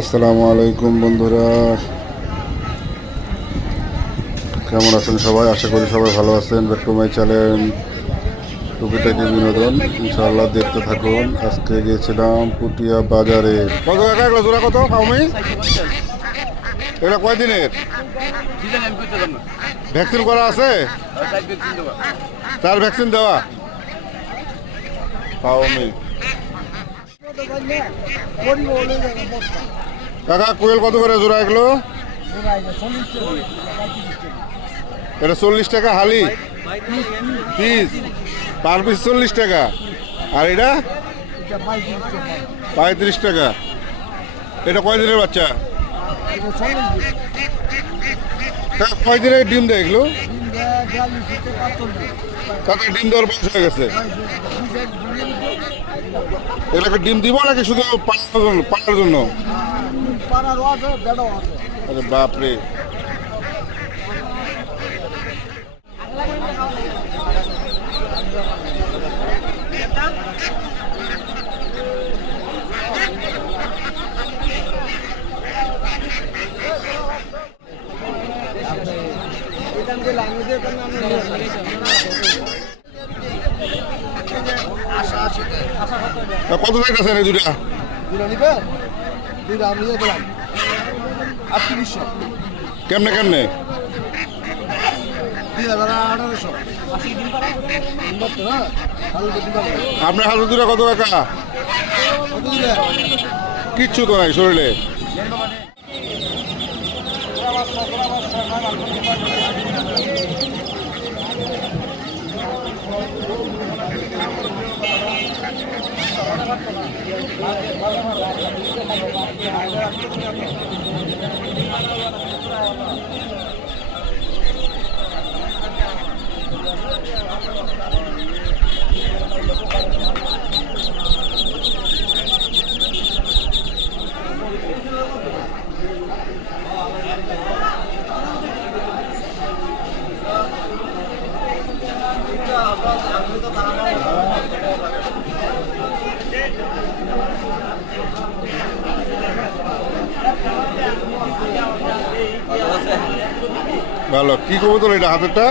আসসালামু আলাইকুম বন্ধুরা, কেমন আছেন সবাই? আশা করি সবাই ভালো আছেন। ব্যাক টু মাই চ্যানেল টুকিটাকি বিনোদন, ইনশাআল্লাহ দেখতে থাকুন। আজকে গিয়েছিলাম পুটিয়া বাজারে। কত টাকা এগুলো জোড়া? কত পাওমি? এটা কয়দিনের ভ্যাকসিন করা আছে? 4 ভ্যাকসিন দেওয়া পাওমি। কাকা কোয়েল কত করে জোড়া এগুলো? এটা 40 টাকা হালি পিস, পার পিস 40 টাকা। আর এটা 35 টাকা। এটা কয় দিনের বাচ্চা? কয় দিনের ডিম দেয় এগুলো? তাতে ডিম দেওয়ার বয়স হয়ে গেছে। এগুলোকে ডিম দিব নাকি শুধু পালার জন্য? আরে বাপরে, কত চাইতেছেন এই দুটা? কেমনে কেমনে? আপনার হাতে দুটা কত টাকা? কিচ্ছু তো নাই শরীরে। ভালো। কি কবুতর এটা হাতেরটা?